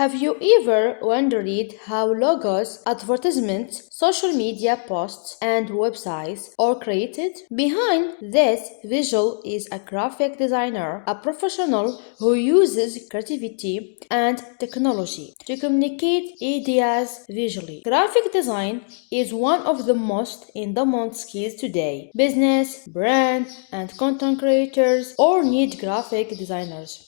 Have you ever wondered how logos, advertisements, social media posts, and websites are created? Behind this visual is a graphic designer, a professional who uses creativity and technology to communicate ideas visually. Graphic design is one of the most in-demand skills today. Business, brand, and content creators all need graphic designers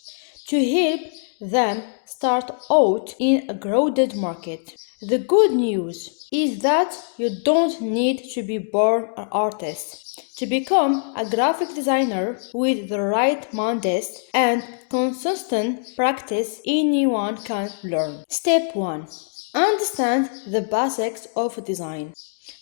to help them start out in a crowded market. The good news is that you don't need to be born an artist to become a graphic designer. With the right mindset and consistent practice, anyone can learn. Step 1. Understand the basics of design.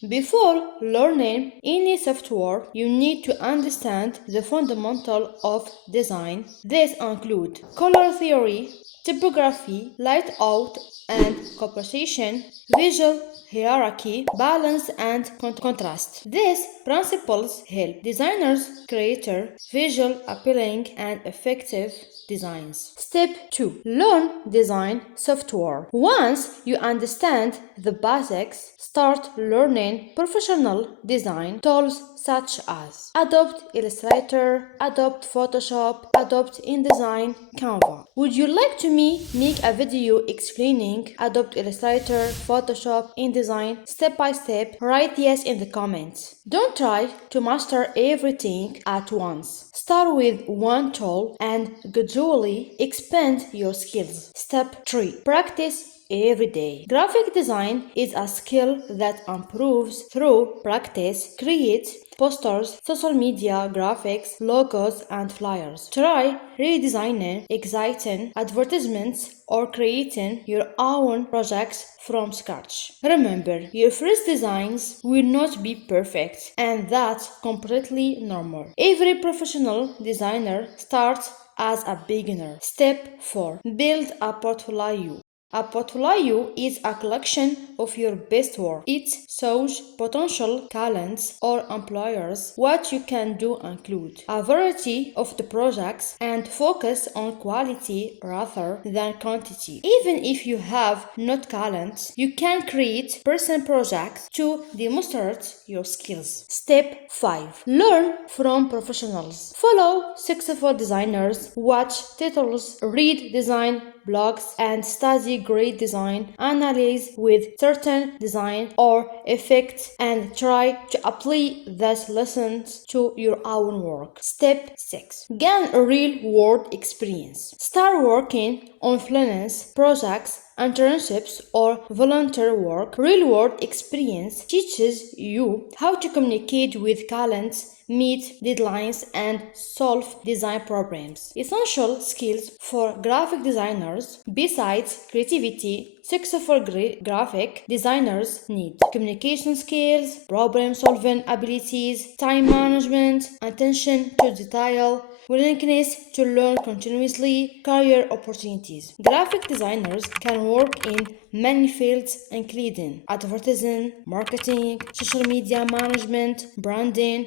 Before learning any software, you need to understand the fundamentals of design. These include color theory, typography, layout and composition, visual hierarchy, balance and contrast. These principles help designers create visual appealing and effective designs. Step 2. Learn design software. Once you understand the basics, start learning professional design tools such as Adobe Illustrator, Adobe Photoshop, Adobe InDesign, Canva. Would you like to make a video explaining Adobe Illustrator, Photoshop, InDesign step by step? Write yes in the comments. Don't try to master everything at once. Start with one tool and gradually expand your skills. Step 3. Practice every day. Graphic design is a skill that improves through practice. Create posters, social media graphics, logos, and flyers. Try redesigning exciting advertisements or creating your own projects from scratch. Remember, your first designs will not be perfect, and that's completely normal. Every professional designer starts as a beginner. Step 4. Build a portfolio. A portfolio is a collection of your best work. It shows potential clients or employers. What you can do include a variety of the projects and focus on quality rather than quantity. Even if you have not clients, you can create personal projects to demonstrate your skills. Step 5. Learn from professionals. Follow successful designers, watch tutorials, read design blogs, and study great design analysis with certain design or effects and try to apply these lessons to your own work. Step 6. Gain a real-world experience. Start working on freelance projects, internships, or volunteer work. Real-world experience teaches you how to communicate with clients, meet deadlines, and solve design problems. Essential skills for graphic designers. Besides creativity, successful graphic designers need communication skills, problem-solving abilities, time management, attention to detail, willingness to learn continuously, career opportunities. Graphic designers can work in many fields including advertising, marketing, social media management, branding,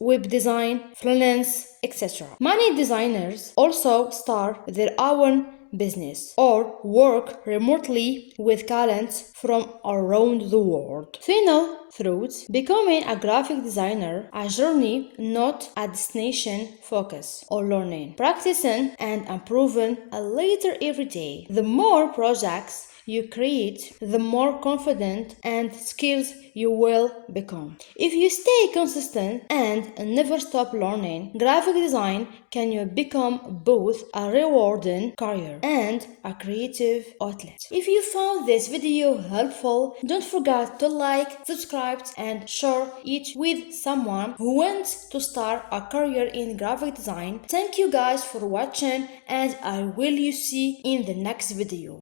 web design, freelance, etc. Many designers also start their own business or work remotely with clients from around the world. Final thoughts: becoming a graphic designer, a journey, not a destination. Focus on learning, practicing, and improving a little every day. The more projects you create, the more confident and skills you will become. If you stay consistent and never stop learning, graphic design can become both a rewarding career and a creative outlet. If you found this video helpful, don't forget to like, subscribe, and share it with someone who wants to start a career in graphic design. Thank you guys for watching, and I will see you in the next video.